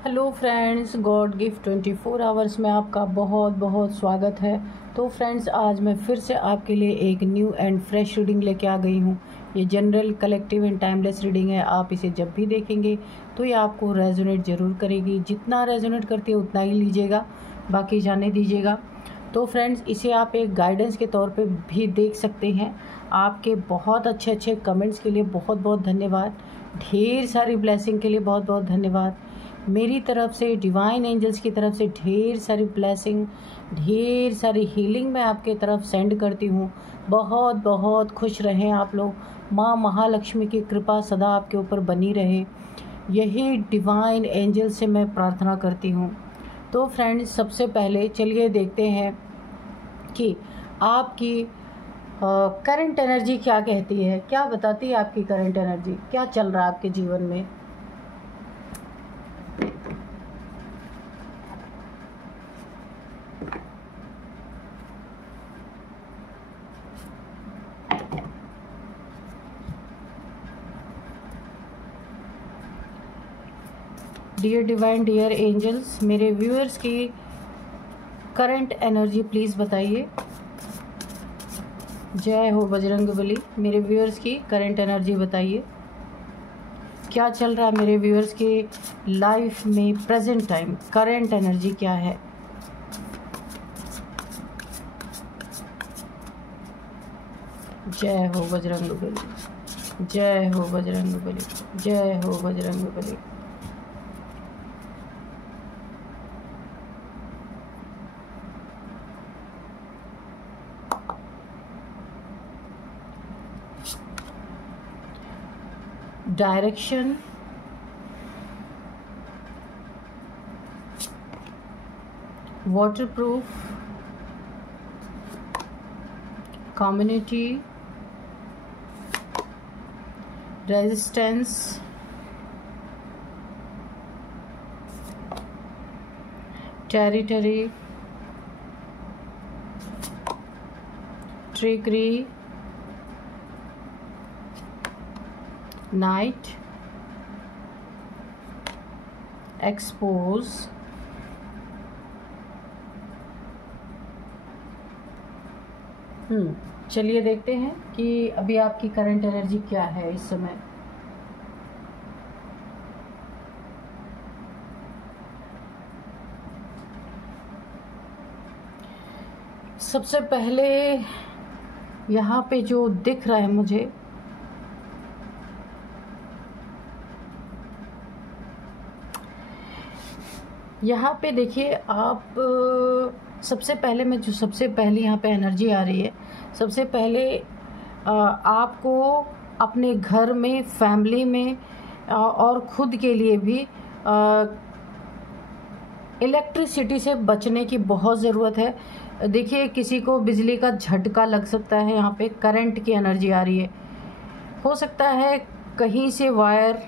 Hello friends, God gift 24 hours में आपका बहुत बहुत स्वागत है। तो फ्रेंड्स, आज मैं फिर से आपके लिए एक न्यू एंड फ्रेश रीडिंग लेके आ गई हूँ। ये general, collective and timeless reading है। आप इसे जब भी देखेंगे तो ये आपको रेजोनेट ज़रूर करेगी। जितना रेजोनेट करती है उतना ही लीजिएगा, बाकी जाने दीजिएगा। तो फ्रेंड्स, इसे आप एक गाइडेंस के तौर पे भी देख सकते हैं। आपके बहुत अच्छे अच्छे कमेंट्स के लिए बहुत बहुत धन्यवाद। ढेर सारी ब्लेसिंग के लिए बहुत बहुत धन्यवाद। मेरी तरफ से, डिवाइन एंजल्स की तरफ से ढेर सारी ब्लेसिंग, ढेर सारी हीलिंग मैं आपके तरफ सेंड करती हूँ। बहुत बहुत खुश रहें आप लोग। माँ महालक्ष्मी की कृपा सदा आपके ऊपर बनी रहे, यही डिवाइन एंजल से मैं प्रार्थना करती हूँ। तो फ्रेंड्स, सबसे पहले चलिए देखते हैं कि आपकी करंट एनर्जी क्या कहती है, क्या बताती है आपकी करंट एनर्जी, क्या चल रहा है आपके जीवन में। डियर डिवाइन, डियर एंजल्स, मेरे व्यूअर्स की करंट एनर्जी प्लीज़ बताइए। जय हो बजरंगबली। मेरे व्यूअर्स की करंट एनर्जी बताइए, क्या चल रहा है मेरे व्यूअर्स की लाइफ में प्रेजेंट टाइम। करंट एनर्जी क्या है। जय हो बजरंगबली, जय हो बजरंगबली, जय हो Bajrangbali. Direction, waterproof, community, resistance, territory, trickery, night, expose, चलिए देखते हैं कि अभी आपकी करंट एनर्जी क्या है इस समय। सबसे पहले यहाँ पे जो दिख रहा है मुझे, यहाँ पे देखिए आप, सबसे पहले मैं जो सबसे पहले यहाँ पे एनर्जी आ रही है, सबसे पहले आपको अपने घर में, फैमिली में और खुद के लिए भी इलेक्ट्रिसिटी से बचने की बहुत ज़रूरत है। देखिए, किसी को बिजली का झटका लग सकता है। यहाँ पे करंट की एनर्जी आ रही है। हो सकता है कहीं से वायर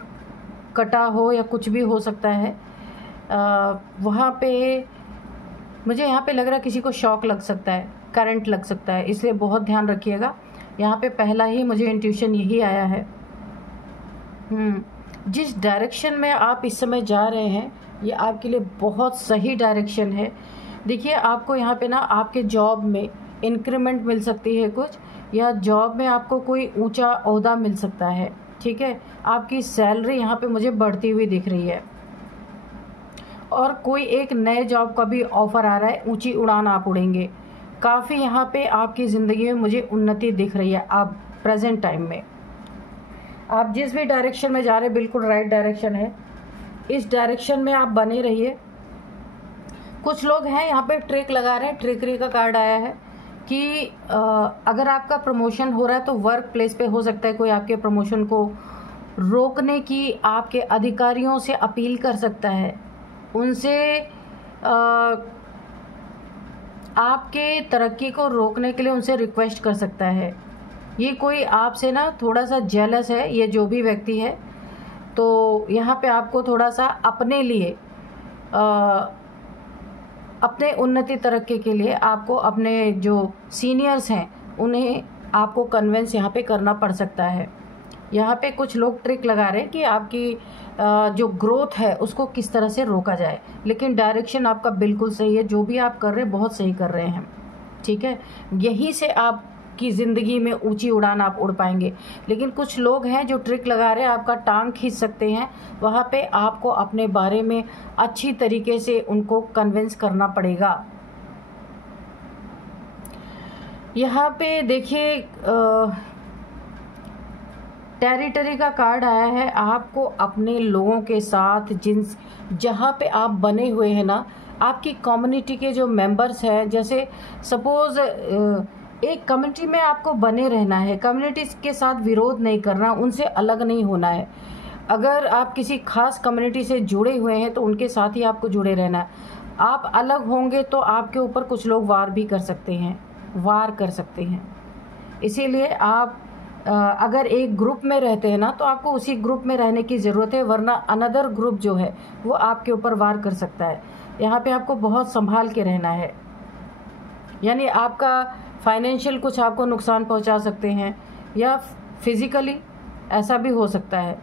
कटा हो या कुछ भी हो सकता है। वहाँ पे मुझे यहाँ पे लग रहा है किसी को शॉक लग सकता है, करंट लग सकता है, इसलिए बहुत ध्यान रखिएगा। यहाँ पे पहला ही मुझे इंट्यूशन यही आया है। जिस डायरेक्शन में आप इस समय जा रहे हैं, ये आपके लिए बहुत सही डायरेक्शन है। देखिए, आपको यहाँ पे ना आपके जॉब में इंक्रीमेंट मिल सकती है कुछ, या जॉब में आपको कोई ऊंचा ओहदा मिल सकता है। ठीक है, आपकी सैलरी यहाँ पे मुझे बढ़ती हुई दिख रही है, और कोई एक नए जॉब का भी ऑफर आ रहा है। ऊंची उड़ान आप उड़ेंगे। काफ़ी यहाँ पे आपकी ज़िंदगी में मुझे उन्नति दिख रही है। आप प्रेजेंट टाइम में आप जिस भी डायरेक्शन में जा रहे हैं, बिल्कुल राइट डायरेक्शन है। इस डायरेक्शन में आप बने रहिए। कुछ लोग हैं यहाँ पे ट्रिक लगा रहे हैं, ट्रिकरी का कार्ड आया है कि अगर आपका प्रमोशन हो रहा है तो वर्क प्लेस पे हो सकता है कोई आपके प्रमोशन को रोकने की आपके अधिकारियों से अपील कर सकता है। उनसे आपके तरक्की को रोकने के लिए उनसे रिक्वेस्ट कर सकता है। ये कोई आपसे ना थोड़ा सा जेलस है, ये जो भी व्यक्ति है। तो यहाँ पे आपको थोड़ा सा अपने लिए, अपने उन्नति तरक्की के लिए आपको अपने जो सीनियर्स हैं उन्हें आपको कन्विंस यहाँ पे करना पड़ सकता है। यहाँ पे कुछ लोग ट्रिक लगा रहे हैं कि आपकी जो ग्रोथ है उसको किस तरह से रोका जाए। लेकिन डायरेक्शन आपका बिल्कुल सही है, जो भी आप कर रहे हैं बहुत सही कर रहे हैं, ठीक है। यहीं से आपकी ज़िंदगी में ऊंची उड़ान आप उड़ पाएंगे। लेकिन कुछ लोग हैं जो ट्रिक लगा रहे हैं, आपका टांग खींच सकते हैं। वहाँ पे आपको अपने बारे में अच्छी तरीके से उनको कन्विंस करना पड़ेगा। यहाँ पे देखिए टेरिटरी का कार्ड आया है। आपको अपने लोगों के साथ जहाँ पे आप बने हुए हैं ना, आपकी कम्युनिटी के जो मेंबर्स हैं, जैसे सपोज एक कम्युनिटी में आपको बने रहना है, कम्युनिटी के साथ विरोध नहीं करना, उनसे अलग नहीं होना है। अगर आप किसी खास कम्युनिटी से जुड़े हुए हैं तो उनके साथ ही आपको जुड़े रहना है। आप अलग होंगे तो आपके ऊपर कुछ लोग वार कर सकते हैं। इसीलिए आप अगर एक ग्रुप में रहते हैं ना तो आपको उसी ग्रुप में रहने की ज़रूरत है, वरना अनदर ग्रुप जो है वो आपके ऊपर वार कर सकता है। यहाँ पे आपको बहुत संभाल के रहना है। यानी आपका फाइनेंशियल कुछ आपको नुकसान पहुँचा सकते हैं या फिजिकली, ऐसा भी हो सकता है।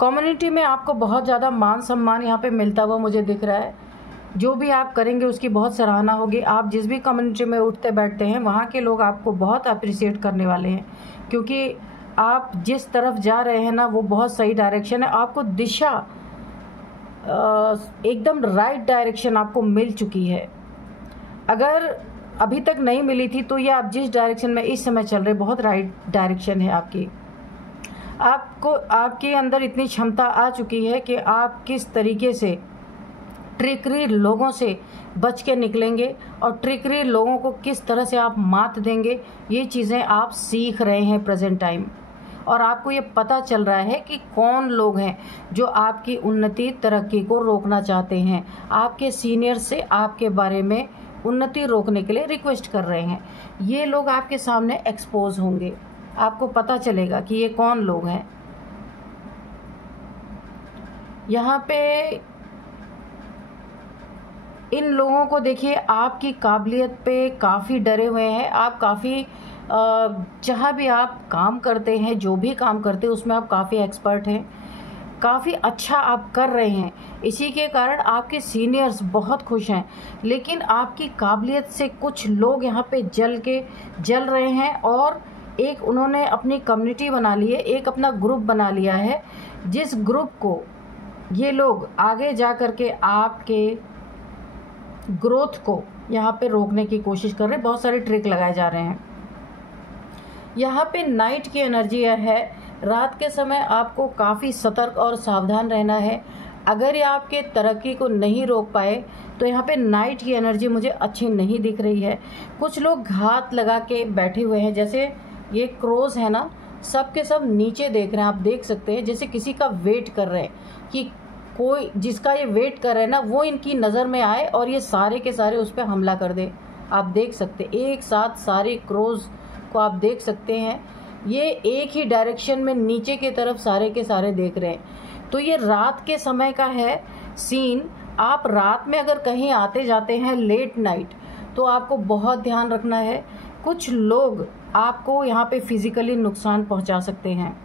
कम्युनिटी में आपको बहुत ज़्यादा मान सम्मान यहाँ पे मिलता हुआ मुझे दिख रहा है। जो भी आप करेंगे उसकी बहुत सराहना होगी। आप जिस भी कम्युनिटी में उठते बैठते हैं वहाँ के लोग आपको बहुत अप्रिशिएट करने वाले हैं, क्योंकि आप जिस तरफ जा रहे हैं ना वो बहुत सही डायरेक्शन है। आपको दिशा एकदम राइट डायरेक्शन आपको मिल चुकी है। अगर अभी तक नहीं मिली थी तो ये आप जिस डायरेक्शन में इस समय चल रहे बहुत राइट डायरेक्शन है आपकी। आपको आपके अंदर इतनी क्षमता आ चुकी है कि आप किस तरीके से ट्रिकरी लोगों से बच के निकलेंगे और ट्रिकरी लोगों को किस तरह से आप मात देंगे, ये चीज़ें आप सीख रहे हैं प्रेजेंट टाइम। और आपको ये पता चल रहा है कि कौन लोग हैं जो आपकी उन्नति तरक्की को रोकना चाहते हैं। आपके सीनियर से आपके बारे में उन्नति रोकने के लिए रिक्वेस्ट कर रहे हैं। ये लोग आपके सामने एक्सपोज होंगे, आपको पता चलेगा कि ये कौन लोग हैं। यहाँ पे इन लोगों को देखिए, आपकी काबिलियत पे काफ़ी डरे हुए हैं। आप काफ़ी जहाँ भी आप काम करते हैं, जो भी काम करते हैं उसमें आप काफ़ी एक्सपर्ट हैं, काफ़ी अच्छा आप कर रहे हैं। इसी के कारण आपके सीनियर्स बहुत खुश हैं। लेकिन आपकी काबिलियत से कुछ लोग यहाँ पे जल रहे हैं और एक उन्होंने अपनी कम्युनिटी बना ली है, एक अपना ग्रुप बना लिया है, जिस ग्रुप को ये लोग आगे जा कर के आपके ग्रोथ को यहाँ पे रोकने की कोशिश कर रहे हैं। बहुत सारे ट्रिक लगाए जा रहे हैं। यहाँ पे नाइट की एनर्जी है। रात के समय आपको काफ़ी सतर्क और सावधान रहना है। अगर ये आपके तरक्की को नहीं रोक पाए तो यहाँ पे नाइट की एनर्जी मुझे अच्छी नहीं दिख रही है। कुछ लोग घात लगा के बैठे हुए हैं, जैसे ये क्रोज है ना, सब के सब नीचे देख रहे हैं। आप देख सकते हैं जैसे किसी का वेट कर रहे हैं कि कोई जिसका ये वेट कर रहे हैं ना वो इनकी नज़र में आए और ये सारे के सारे उस पर हमला कर दे। आप देख सकते हैं एक साथ सारे क्रोज को आप देख सकते हैं, ये एक ही डायरेक्शन में नीचे की तरफ सारे के सारे देख रहे हैं। तो ये रात के समय का है सीन। आप रात में अगर कहीं आते जाते हैं लेट नाइट तो आपको बहुत ध्यान रखना है। कुछ लोग आपको यहाँ पे फिजिकली नुकसान पहुँचा सकते हैं।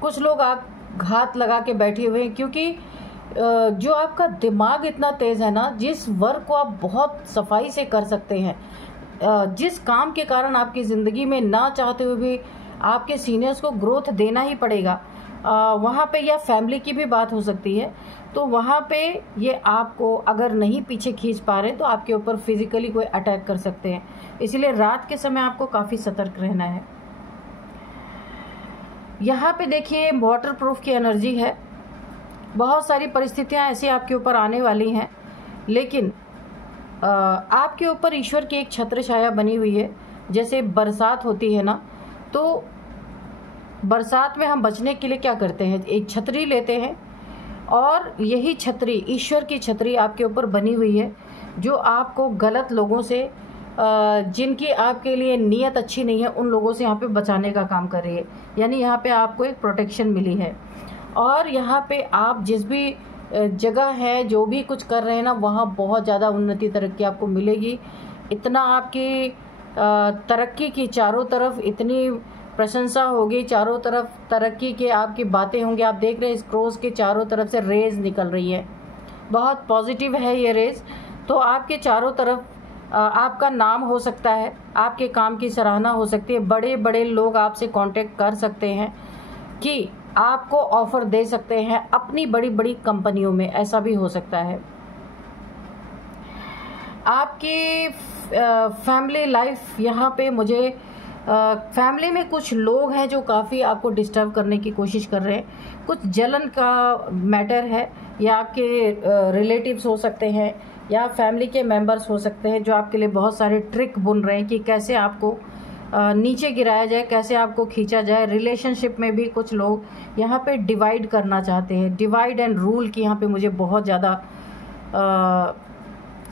कुछ लोग आप घात लगा के बैठे हुए हैं, क्योंकि जो आपका दिमाग इतना तेज़ है ना, जिस वर्क को आप बहुत सफाई से कर सकते हैं, जिस काम के कारण आपकी ज़िंदगी में ना चाहते हुए भी आपके सीनियर्स को ग्रोथ देना ही पड़ेगा, वहाँ पे या फैमिली की भी बात हो सकती है, तो वहाँ पे ये आपको अगर नहीं पीछे खींच पा रहे तो आपके ऊपर फिजिकली कोई अटैक कर सकते हैं। इसलिए रात के समय आपको काफ़ी सतर्क रहना है। यहाँ पे देखिए वाटर प्रूफ की एनर्जी है। बहुत सारी परिस्थितियाँ ऐसी आपके ऊपर आने वाली हैं, लेकिन आपके ऊपर ईश्वर की एक छत्र छाया बनी हुई है। जैसे बरसात होती है ना, तो बरसात में हम बचने के लिए क्या करते हैं, एक छतरी लेते हैं और यही छतरी ईश्वर की छतरी आपके ऊपर बनी हुई है, जो आपको गलत लोगों से जिनकी आपके लिए नीयत अच्छी नहीं है उन लोगों से यहाँ पे बचाने का काम कर रही है। यानी यहाँ पे आपको एक प्रोटेक्शन मिली है। और यहाँ पे आप जिस भी जगह है, जो भी कुछ कर रहे हैं ना, वहाँ बहुत ज़्यादा उन्नति तरक्की आपको मिलेगी। इतना आपकी तरक्की की चारों तरफ इतनी प्रशंसा होगी, चारों तरफ तरक्की के आपकी बातें होंगी। आप देख रहे हैं इस क्रॉस के चारों तरफ से रेज निकल रही है, बहुत पॉजिटिव है ये रेज। तो आपके चारों तरफ आपका नाम हो सकता है, आपके काम की सराहना हो सकती है, बड़े बड़े लोग आपसे कांटेक्ट कर सकते हैं कि आपको ऑफर दे सकते हैं अपनी बड़ी बड़ी कंपनियों में, ऐसा भी हो सकता है। आपकी फैमिली लाइफ, यहाँ पे मुझे फैमिली में कुछ लोग हैं जो काफ़ी आपको डिस्टर्ब करने की कोशिश कर रहे हैं। कुछ जलन का मैटर है, या आपके रिलेटिव्स हो सकते हैं या फैमिली के मेंबर्स हो सकते हैं जो आपके लिए बहुत सारे ट्रिक बुन रहे हैं कि कैसे आपको नीचे गिराया जाए, कैसे आपको खींचा जाए। रिलेशनशिप में भी कुछ लोग यहाँ पे डिवाइड करना चाहते हैं, डिवाइड एंड रूल की यहाँ पे मुझे बहुत ज़्यादा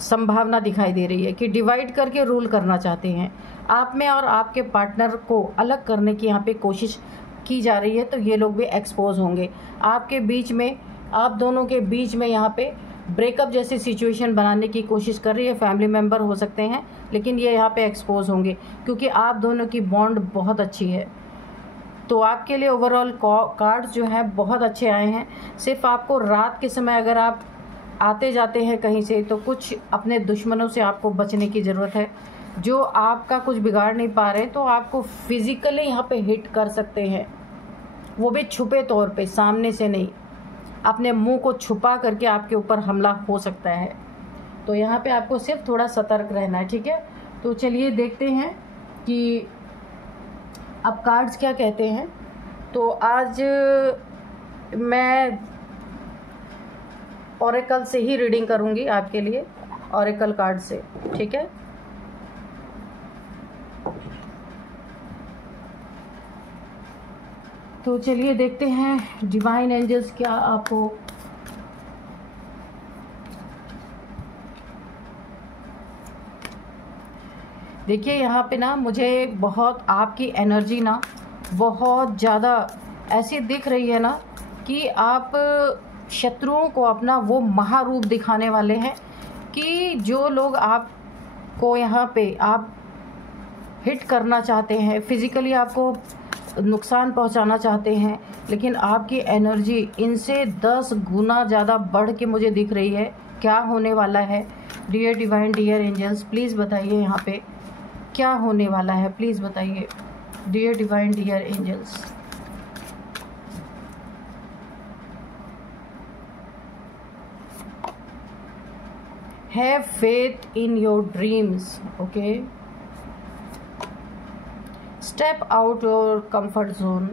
संभावना दिखाई दे रही है कि डिवाइड करके रूल करना चाहते हैं। आप में और आपके पार्टनर को अलग करने की यहाँ पे कोशिश की जा रही है, तो ये लोग भी एक्सपोज होंगे। आपके बीच में, आप दोनों के बीच में यहाँ पे ब्रेकअप जैसी सिचुएशन बनाने की कोशिश कर रही है। फैमिली मेम्बर हो सकते हैं, लेकिन ये यहाँ पे एक्सपोज होंगे क्योंकि आप दोनों की बॉन्ड बहुत अच्छी है। तो आपके लिए ओवरऑल कार्ड्स जो हैं बहुत अच्छे आए हैं। सिर्फ आपको रात के समय अगर आप आते जाते हैं कहीं से, तो कुछ अपने दुश्मनों से आपको बचने की ज़रूरत है जो आपका कुछ बिगाड़ नहीं पा रहे, तो आपको फिज़िकली यहाँ पे हिट कर सकते हैं, वो भी छुपे तौर पे, सामने से नहीं। अपने मुंह को छुपा करके आपके ऊपर हमला हो सकता है। तो यहाँ पे आपको सिर्फ थोड़ा सतर्क रहना है, ठीक है। तो चलिए देखते हैं कि अब कार्ड्स क्या कहते हैं। तो आज मैं ओरेकल से ही रीडिंग करूँगी आपके लिए, ओरेकल कार्ड से, ठीक है। तो चलिए देखते हैं डिवाइन एंजल्स क्या आपको देखिए यहाँ पे ना मुझे बहुत आपकी एनर्जी ना बहुत ज़्यादा ऐसी दिख रही है ना कि आप शत्रुओं को अपना वो महारूप दिखाने वाले हैं कि जो लोग आपको यहाँ पे आप हिट करना चाहते हैं, फिज़िकली आपको नुकसान पहुंचाना चाहते हैं, लेकिन आपकी एनर्जी इनसे 10 गुना ज़्यादा बढ़ के मुझे दिख रही है। क्या होने वाला है dear divine, dear angels, please बताइए यहाँ पे क्या होने वाला है, प्लीज़ बताइए dear divine, dear angels. Have faith in your dreams, okay. Step out your comfort zone.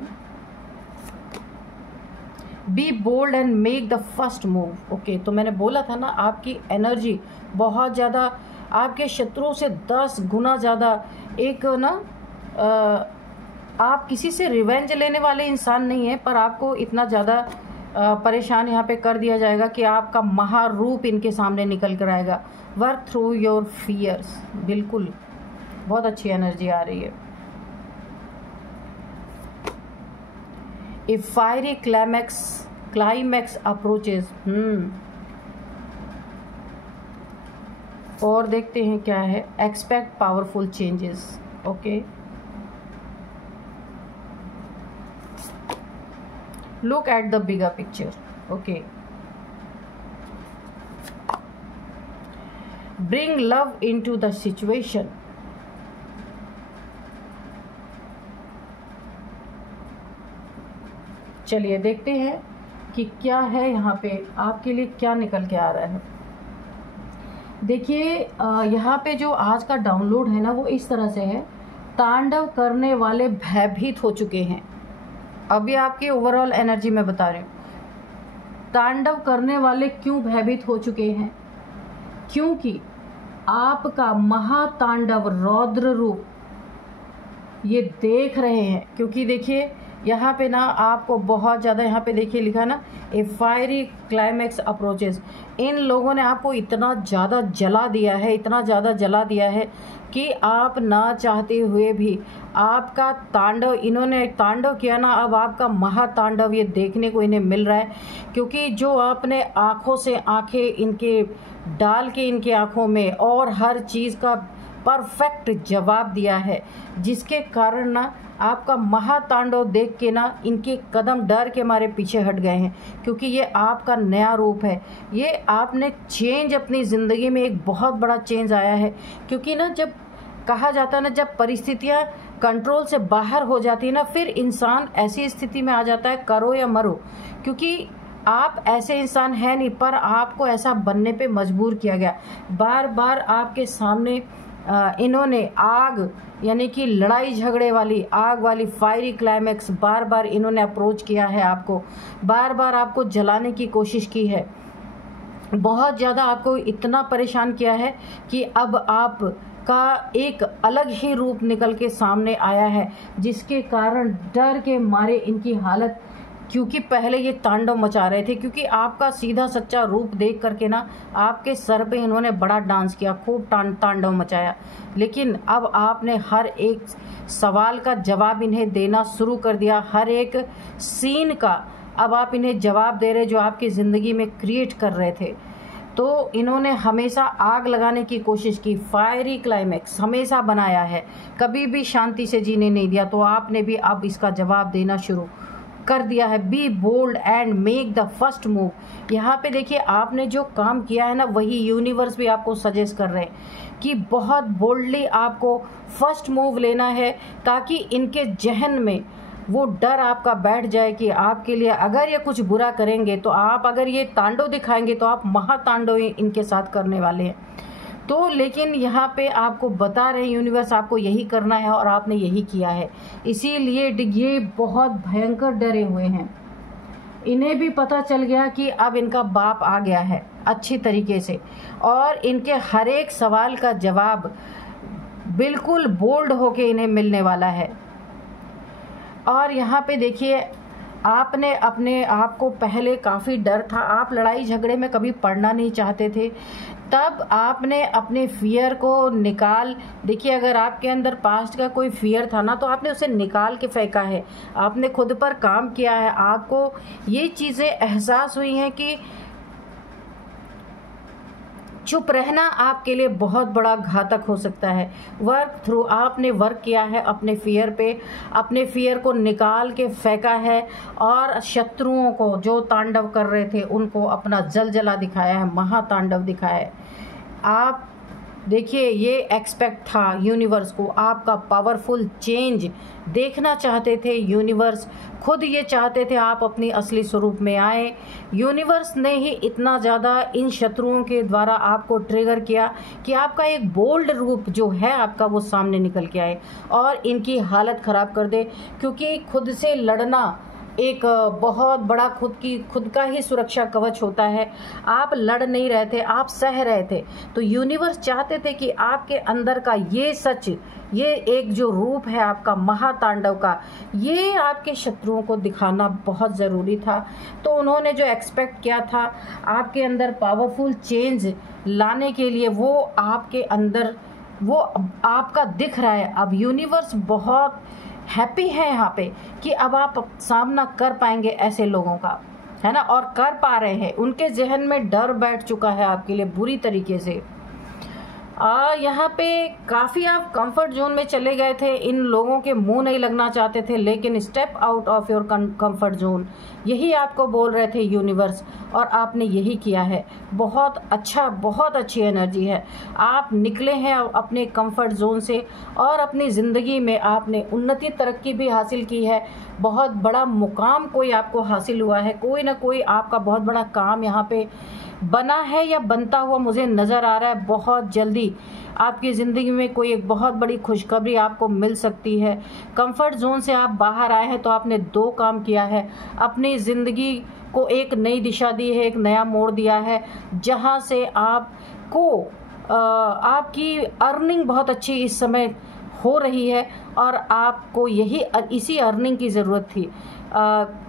Be bold and make the first move. Okay, तो मैंने बोला था ना आपकी एनर्जी बहुत ज़्यादा, आपके शत्रुओं से 10 गुना ज़्यादा। एक ना आप किसी से रिवेंज लेने वाले इंसान नहीं है, पर आपको इतना ज़्यादा परेशान यहाँ पे कर दिया जाएगा कि आपका महारूप इनके सामने निकल कर आएगा। वर्क थ्रू योर फियर्स, बिल्कुल बहुत अच्छी एनर्जी आ रही है। A fiery climax approaches. और देखते हैं क्या है। Expect powerful changes. Okay. Look at the bigger picture. Okay. Bring love into the situation. चलिए देखते हैं कि क्या है यहाँ पे आपके लिए, क्या निकल के आ रहा है। देखिए यहाँ पे जो आज का डाउनलोड है ना वो इस तरह से है। तांडव करने वाले भयभीत हो चुके हैं। अभी आपकी ओवरऑल एनर्जी मैं बता रही हूँ। तांडव करने वाले क्यों भयभीत हो चुके हैं? क्योंकि आपका महातांडव रौद्र रूप ये देख रहे हैं। क्योंकि देखिए यहाँ पे ना आपको बहुत ज़्यादा, यहाँ पे देखिए लिखा ना, ए फायरी क्लाइमैक्स अप्रोचेस। इन लोगों ने आपको इतना ज़्यादा जला दिया है, इतना ज़्यादा जला दिया है कि आप ना चाहते हुए भी आपका तांडव, इन्होंने तांडव किया ना, अब आपका महातांडव ये देखने को इन्हें मिल रहा है। क्योंकि जो आपने आँखों से आँखें इनके डाल के इनके आँखों में और हर चीज़ का परफेक्ट जवाब दिया है, जिसके कारण ना आपका महातांडव देख के ना इनके कदम डर के मारे पीछे हट गए हैं, क्योंकि ये आपका नया रूप है। ये आपने चेंज अपनी ज़िंदगी में एक बहुत बड़ा चेंज आया है, क्योंकि ना जब कहा जाता है ना, जब परिस्थितियाँ कंट्रोल से बाहर हो जाती है ना, फिर इंसान ऐसी स्थिति में आ जाता है करो या मरो, क्योंकि आप ऐसे इंसान है नहीं, पर आपको ऐसा बनने पे मजबूर किया गया। बार बार आपके सामने इन्होंने आग यानी कि लड़ाई झगड़े वाली आग वाली फायरी क्लाइमैक्स बार बार इन्होंने अप्रोच किया है आपको, बार बार आपको जलाने की कोशिश की है, बहुत ज़्यादा आपको इतना परेशान किया है कि अब आप का एक अलग ही रूप निकल के सामने आया है, जिसके कारण डर के मारे इनकी हालत, क्योंकि पहले ये तांडव मचा रहे थे, क्योंकि आपका सीधा सच्चा रूप देख करके ना आपके सर पे इन्होंने बड़ा डांस किया, खूब तांडव मचाया। लेकिन अब आपने हर एक सवाल का जवाब इन्हें देना शुरू कर दिया, हर एक सीन का अब आप इन्हें जवाब दे रहे जो आपकी ज़िंदगी में क्रिएट कर रहे थे। तो इन्होंने हमेशा आग लगाने की कोशिश की, फायरी क्लाइमैक्स हमेशा बनाया है, कभी भी शांति से जीने नहीं दिया। तो आपने भी अब इसका जवाब देना शुरू कर दिया है। Be bold and make the first move. यहाँ पे देखिए आपने जो काम किया है ना, वही यूनिवर्स भी आपको सजेस्ट कर रहे हैं कि बहुत बोल्डली आपको फर्स्ट मूव लेना है, ताकि इनके जहन में वो डर आपका बैठ जाए कि आपके लिए अगर ये कुछ बुरा करेंगे तो आप, अगर ये तांडव दिखाएंगे तो आप महातांडव इनके साथ करने वाले हैं। तो लेकिन यहाँ पे आपको बता रहे यूनिवर्स आपको यही करना है और आपने यही किया है, इसीलिए ये बहुत भयंकर डरे हुए हैं। इन्हें भी पता चल गया कि अब इनका बाप आ गया है अच्छी तरीके से, और इनके हर एक सवाल का जवाब बिल्कुल बोल्ड होके इन्हें मिलने वाला है। और यहाँ पे देखिए आपने अपने आप को, पहले काफ़ी डर था, आप लड़ाई झगड़े में कभी पड़ना नहीं चाहते थे, तब आपने अपने फियर को देखिए अगर आपके अंदर पास्ट का कोई फियर था ना, तो आपने उसे निकाल के फेंका है, आपने खुद पर काम किया है। आपको ये चीज़ें एहसास हुई हैं कि चुप रहना आपके लिए बहुत बड़ा घातक हो सकता है। वर्क थ्रू आपने वर्क किया है अपने फियर पे, अपने फियर को निकाल के फेंका है, और शत्रुओं को जो तांडव कर रहे थे उनको अपना जलजला दिखाया है, महातांडव दिखाया है। आप देखिए ये एक्सपेक्ट था यूनिवर्स को, आपका पावरफुल चेंज देखना चाहते थे यूनिवर्स, खुद ये चाहते थे आप अपनी असली स्वरूप में आए। यूनिवर्स ने ही इतना ज़्यादा इन शत्रुओं के द्वारा आपको ट्रिगर किया कि आपका एक बोल्ड रूप जो है आपका वो सामने निकल के आए और इनकी हालत ख़राब कर दे, क्योंकि खुद से लड़ना एक बहुत बड़ा खुद का ही सुरक्षा कवच होता है। आप लड़ नहीं रहे थे, आप सह रहे थे। तो यूनिवर्स चाहते थे कि आपके अंदर का ये सच, ये एक जो रूप है आपका महातांडव का, ये आपके शत्रुओं को दिखाना बहुत ज़रूरी था। तो उन्होंने जो एक्सपेक्ट किया था आपके अंदर पावरफुल चेंज लाने के लिए, वो आपके अंदर वो आपका दिख रहा है। अब यूनिवर्स बहुत हैप्पी है यहाँ पे कि अब आप सामना कर पाएंगे ऐसे लोगों का, है ना, और कर पा रहे हैं। उनके जहन में डर बैठ चुका है आपके लिए बुरी तरीके से। यहाँ पे काफ़ी आप कंफर्ट जोन में चले गए थे, इन लोगों के मुंह नहीं लगना चाहते थे, लेकिन step out of your comfort zone, यही आपको बोल रहे थे यूनिवर्स, और आपने यही किया है। बहुत अच्छा, बहुत अच्छी एनर्जी है। आप निकले हैं अपने कंफर्ट जोन से और अपनी ज़िंदगी में आपने उन्नति तरक्की भी हासिल की है। बहुत बड़ा मुकाम कोई आपको हासिल हुआ है, कोई ना कोई आपका बहुत बड़ा काम यहाँ पे बना है या बनता हुआ मुझे नज़र आ रहा है। बहुत जल्दी आपकी ज़िंदगी में कोई एक बहुत बड़ी खुशखबरी आपको मिल सकती है। कंफर्ट जोन से आप बाहर आए हैं तो आपने दो काम किया है, अपनी ज़िंदगी को एक नई दिशा दी है, एक नया मोड़ दिया है, जहाँ से आपको आपकी अर्निंग बहुत अच्छी इस समय हो रही है और आपको इसी अर्निंग की ज़रूरत थी।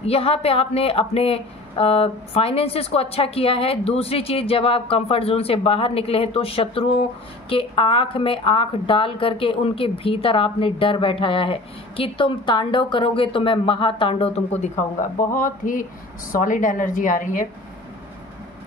यहाँ पे आपने अपने फाइनेंसेस को अच्छा किया है। दूसरी चीज़, जब आप कंफर्ट जोन से बाहर निकले हैं तो शत्रुओं के आँख में आँख डाल करके उनके भीतर आपने डर बैठाया है कि तुम तांडव करोगे तो मैं महातांडव तुमको दिखाऊंगा। बहुत ही सॉलिड एनर्जी आ रही है।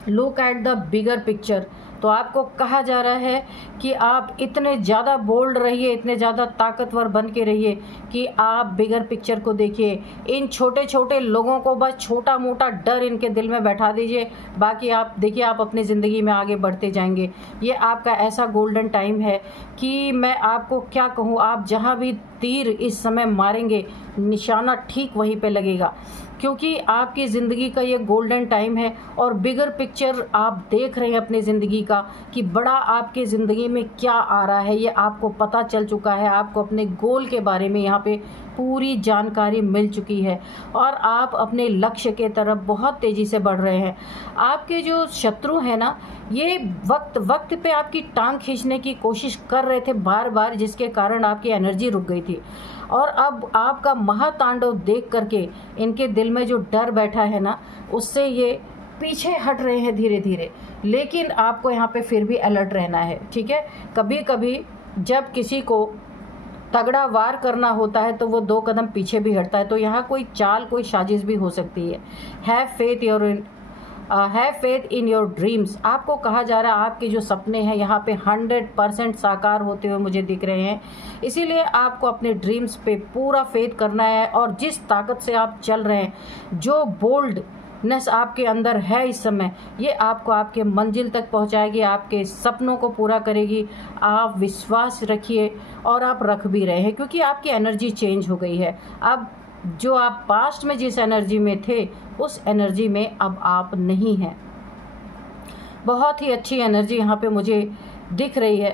Look at the bigger picture. तो आपको कहा जा रहा है कि आप इतने ज़्यादा बोल्ड रहिए, इतने ज़्यादा ताकतवर बन के रहिए कि आप बिगर पिक्चर को देखिए। इन छोटे छोटे लोगों को बस छोटा मोटा डर इनके दिल में बैठा दीजिए, बाकी आप देखिए आप अपनी ज़िंदगी में आगे बढ़ते जाएंगे। ये आपका ऐसा गोल्डन टाइम है कि मैं आपको क्या कहूँ, आप जहाँ भी तीर इस समय मारेंगे निशाना ठीक वहीं पे लगेगा, क्योंकि आपकी ज़िंदगी का ये गोल्डन टाइम है। और बिगर पिक्चर आप देख रहे हैं अपनी ज़िंदगी का कि बड़ा आपके ज़िंदगी में क्या आ रहा है, ये आपको पता चल चुका है। आपको अपने गोल के बारे में यहाँ पे पूरी जानकारी मिल चुकी है और आप अपने लक्ष्य के तरफ बहुत तेज़ी से बढ़ रहे हैं। आपके जो शत्रु हैं ना, ये वक्त वक्त पे आपकी टांग खींचने की कोशिश कर रहे थे बार बार, जिसके कारण आपकी एनर्जी रुक गई थी। और अब आपका महातांडव देख करके इनके दिल में जो डर बैठा है ना, उससे ये पीछे हट रहे हैं धीरे धीरे। लेकिन आपको यहाँ पे फिर भी अलर्ट रहना है, ठीक है। कभी कभी जब किसी को तगड़ा वार करना होता है तो वो 2 कदम पीछे भी हटता है। तो यहाँ कोई चाल, कोई साजिश भी हो सकती है। Have faith in your dreams. आपको कहा जा रहा है आपके जो सपने हैं यहाँ पे 100% साकार होते हुए मुझे दिख रहे हैं। इसीलिए आपको अपने ड्रीम्स पे पूरा फेथ करना है और जिस ताकत से आप चल रहे हैं, जो बोल्डनेस आपके अंदर है इस समय, ये आपको आपके मंजिल तक पहुंचाएगी, आपके सपनों को पूरा करेगी। आप विश्वास रखिए और आप रख भी रहे हैं, क्योंकि आपकी एनर्जी चेंज हो गई है। अब जो आप पास्ट में जिस एनर्जी में थे, उस एनर्जी में अब आप नहीं हैं। बहुत ही अच्छी एनर्जी यहाँ पे मुझे दिख रही है।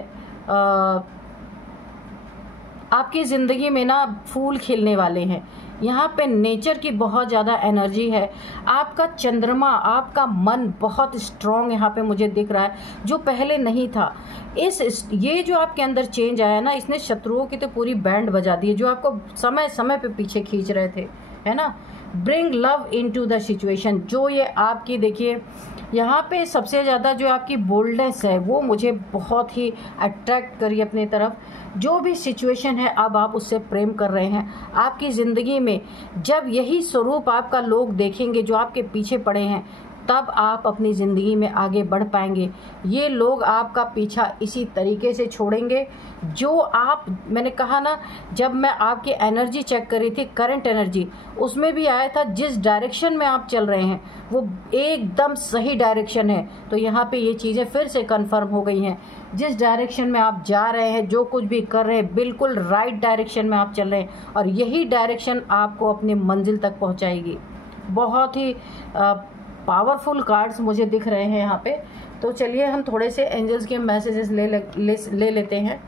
आपकी ज़िंदगी में ना फूल खिलने वाले हैं। यहाँ पे नेचर की बहुत ज़्यादा एनर्जी है। आपका चंद्रमा, आपका मन बहुत स्ट्रॉन्ग यहाँ पे मुझे दिख रहा है, जो पहले नहीं था। ये जो आपके अंदर चेंज आया ना, इसने शत्रुओं की तो पूरी बैंड बजा दी है, जो आपको समय समय पे पीछे खींच रहे थे, है ना। Bring love into the situation. जो ये आपकी देखिए यहाँ पे सबसे ज़्यादा जो आपकी बोल्डनेस है वो मुझे बहुत ही अट्रैक्ट करी अपनी तरफ। जो भी सिचुएशन है अब आप उससे प्रेम कर रहे हैं। आपकी ज़िंदगी में जब यही स्वरूप आपका लोग देखेंगे जो आपके पीछे पड़े हैं, तब आप अपनी ज़िंदगी में आगे बढ़ पाएंगे। ये लोग आपका पीछा इसी तरीके से छोड़ेंगे जो आप, मैंने कहा ना, जब मैं आपकी एनर्जी चेक करी थी, करंट एनर्जी, उसमें भी आया था जिस डायरेक्शन में आप चल रहे हैं वो एकदम सही डायरेक्शन है। तो यहाँ पे ये चीज़ें फिर से कंफर्म हो गई हैं। जिस डायरेक्शन में आप जा रहे हैं, जो कुछ भी कर रहे हैं, बिल्कुल राइट डायरेक्शन में आप चल रहे हैं और यही डायरेक्शन आपको अपनी मंजिल तक पहुँचाएगी। बहुत ही पावरफुल कार्ड्स मुझे दिख रहे हैं यहाँ पे। तो चलिए हम थोड़े से एंजल्स के मैसेजेस ले लेते हैं।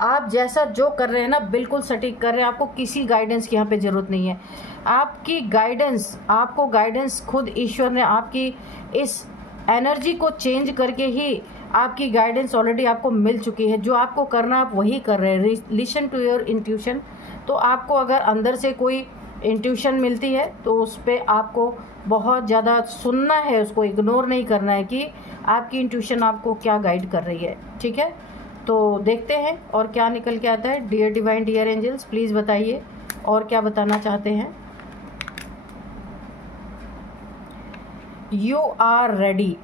आप जैसा जो कर रहे हैं ना, बिल्कुल सटीक कर रहे हैं। आपको किसी गाइडेंस की यहाँ पे ज़रूरत नहीं है। आपकी गाइडेंस, आपको गाइडेंस खुद ईश्वर ने आपकी इस एनर्जी को चेंज करके ही आपकी गाइडेंस ऑलरेडी आपको मिल चुकी है। जो आपको करना आप वही कर रहे हैं। Listen to your intuition. तो आपको अगर अंदर से कोई इंट्यूशन मिलती है तो उस पर आपको बहुत ज़्यादा सुनना है, उसको इग्नोर नहीं करना है कि आपकी इंट्यूशन आपको क्या गाइड कर रही है, ठीक है। तो देखते हैं और क्या निकल के आता है। Dear divine, dear angels, please बताइए और क्या बताना चाहते हैं। You are ready.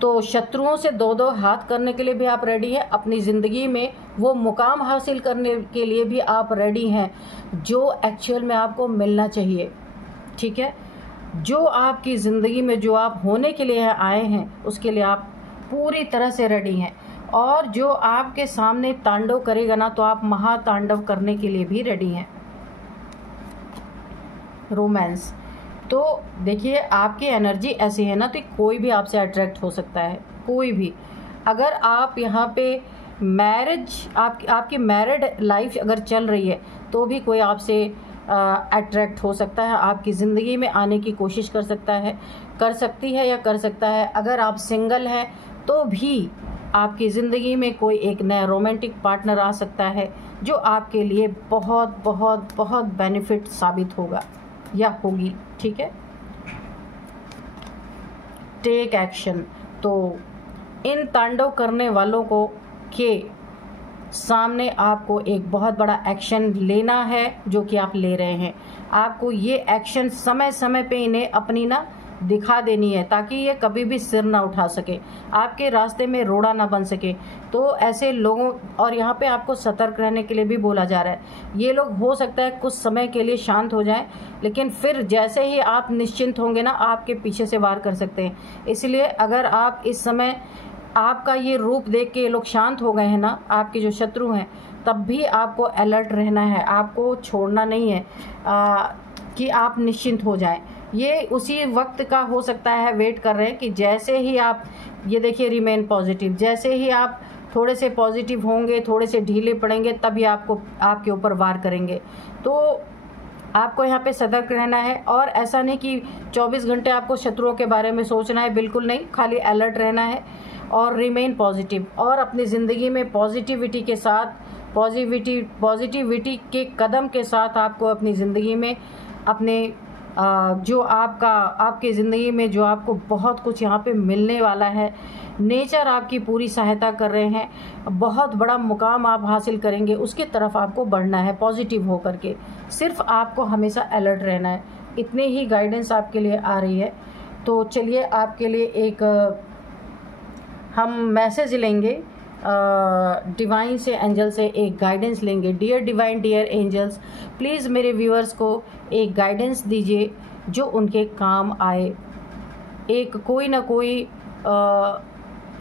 तो शत्रुओं से 2-2 हाथ करने के लिए भी आप रेडी हैं। अपनी ज़िंदगी में वो मुकाम हासिल करने के लिए भी आप रेडी हैं जो एक्चुअल में आपको मिलना चाहिए, ठीक है। जो आपकी ज़िंदगी में जो आप होने के लिए आए हैं, उसके लिए आप पूरी तरह से रेडी हैं। और जो आपके सामने तांडव करेगा ना, तो आप महातांडव करने के लिए भी रेडी हैं। रोमांस। तो देखिए आपकी एनर्जी ऐसी है ना, तो कोई भी आपसे अट्रैक्ट हो सकता है, कोई भी। अगर आप यहाँ पे मैरिज, आपकी मैरिड लाइफ अगर चल रही है तो भी कोई आपसे अट्रैक्ट हो सकता है, आपकी ज़िंदगी में आने की कोशिश कर सकता है, कर सकती है या कर सकता है। अगर आप सिंगल हैं तो भी आपकी ज़िंदगी में कोई एक नया रोमांटिक पार्टनर आ सकता है जो आपके लिए बहुत बहुत बहुत बेनिफिट साबित होगा या होगी, ठीक है। Take action. तो इन तांडव करने वालों को के सामने आपको एक बहुत बड़ा एक्शन लेना है, जो कि आप ले रहे हैं। आपको ये एक्शन समय समय पे इन्हें अपनी ना दिखा देनी है, ताकि ये कभी भी सिर ना उठा सके, आपके रास्ते में रोड़ा ना बन सके। तो ऐसे लोगों, और यहाँ पे आपको सतर्क रहने के लिए भी बोला जा रहा है। ये लोग हो सकता है कुछ समय के लिए शांत हो जाएं, लेकिन फिर जैसे ही आप निश्चिंत होंगे ना, आपके पीछे से वार कर सकते हैं। इसलिए अगर आप इस समय आपका ये रूप देख के ये लोग शांत हो गए हैं ना, आपके जो शत्रु हैं, तब भी आपको अलर्ट रहना है, आपको छोड़ना नहीं है कि आप निश्चिंत हो जाएं। ये उसी वक्त का हो सकता है, वेट कर रहे हैं कि जैसे ही आप, ये देखिए रिमेन पॉजिटिव, जैसे ही आप थोड़े से पॉजिटिव होंगे, थोड़े से ढीले पड़ेंगे, तभी आपको आपके ऊपर वार करेंगे। तो आपको यहाँ पे सतर्क रहना है, और ऐसा नहीं कि 24 घंटे आपको शत्रुओं के बारे में सोचना है, बिल्कुल नहीं, खाली अलर्ट रहना है और रिमेन पॉजिटिव, और अपनी ज़िंदगी में पॉजिटिविटी के साथ, पॉजिटिविटी के कदम के साथ आपको अपनी ज़िंदगी में अपने जो आपके ज़िंदगी में जो आपको बहुत कुछ यहाँ पे मिलने वाला है, नेचर आपकी पूरी सहायता कर रहे हैं, बहुत बड़ा मुकाम आप हासिल करेंगे, उसकी तरफ आपको बढ़ना है पॉजिटिव होकर के। सिर्फ आपको हमेशा अलर्ट रहना है। इतने ही गाइडेंस आपके लिए आ रही है। तो चलिए आपके लिए एक हम मैसेज लेंगे, डिवाइन से, एंजल से एक गाइडेंस लेंगे। Dear divine, dear angels, please मेरे व्यूअर्स को एक गाइडेंस दीजिए जो उनके काम आए। एक कोई ना कोई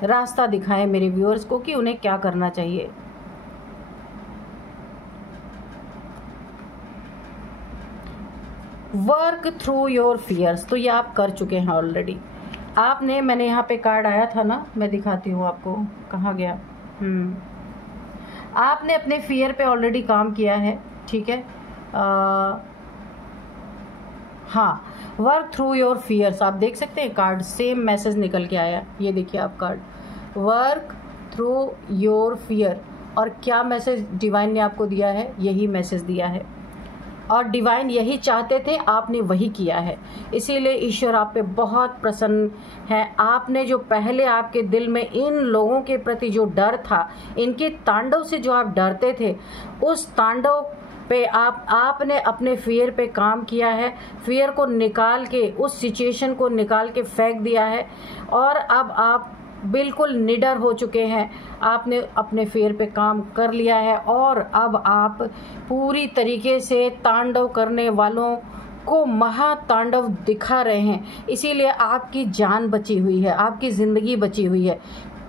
रास्ता दिखाएं मेरे व्यूअर्स को कि उन्हें क्या करना चाहिए। वर्क थ्रू योर फियर्स, तो ये आप कर चुके हैं ऑलरेडी। आपने, मैंने यहाँ पे कार्ड आया था ना, मैं दिखाती हूँ आपको, कहाँ गया। आपने अपने फियर पे ऑलरेडी काम किया है, ठीक है। हाँ, वर्क थ्रू योर फियर्स, आप देख सकते हैं कार्ड, सेम मैसेज निकल के आया। ये देखिए आप card, work through your fear, और क्या मैसेज डिवाइन ने आपको दिया है, यही मैसेज दिया है। और डिवाइन यही चाहते थे, आपने वही किया है, इसीलिए ईश्वर आप पे बहुत प्रसन्न है। आपने जो पहले आपके दिल में इन लोगों के प्रति जो डर था, इनके तांडव से जो आप डरते थे, उस तांडव पे आपने अपने फियर पे काम किया है। फियर को निकाल के, उस सिचुएशन को निकाल के फेंक दिया है, और अब आप बिल्कुल निडर हो चुके हैं। आपने अपने फेयर पे काम कर लिया है, और अब आप पूरी तरीके से तांडव करने वालों को महातांडव दिखा रहे हैं। इसीलिए आपकी जान बची हुई है, आपकी ज़िंदगी बची हुई है।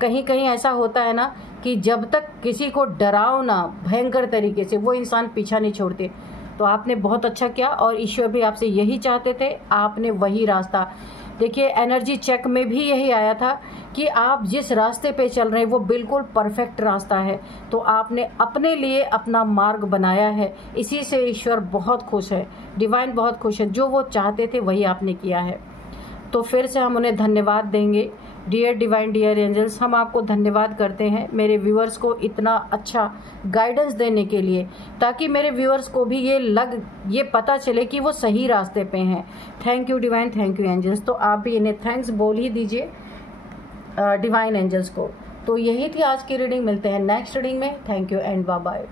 कहीं कहीं ऐसा होता है ना कि जब तक किसी को डराओ ना भयंकर तरीके से, वो इंसान पीछा नहीं छोड़ते। तो आपने बहुत अच्छा किया, और ईश्वर भी आपसे यही चाहते थे, आपने वही रास्ता। देखिए एनर्जी चेक में भी यही आया था कि आप जिस रास्ते पे चल रहे हैं वो बिल्कुल परफेक्ट रास्ता है। तो आपने अपने लिए अपना मार्ग बनाया है, इसी से ईश्वर बहुत खुश है, डिवाइन बहुत खुश है। जो वो चाहते थे वही आपने किया है। तो फिर से हम उन्हें धन्यवाद देंगे। डियर डिवाइन, डियर एंजल्स, हम आपको धन्यवाद करते हैं मेरे व्यूअर्स को इतना अच्छा गाइडेंस देने के लिए, ताकि मेरे व्यूअर्स को भी ये पता चले कि वो सही रास्ते पे हैं। Thank you divine, thank you angels. तो आप भी इन्हें थैंक्स बोल ही दीजिए डिवाइन एंजल्स को। तो यही थी आज की रीडिंग, मिलते हैं नेक्स्ट रीडिंग में। Thank you and bye bye.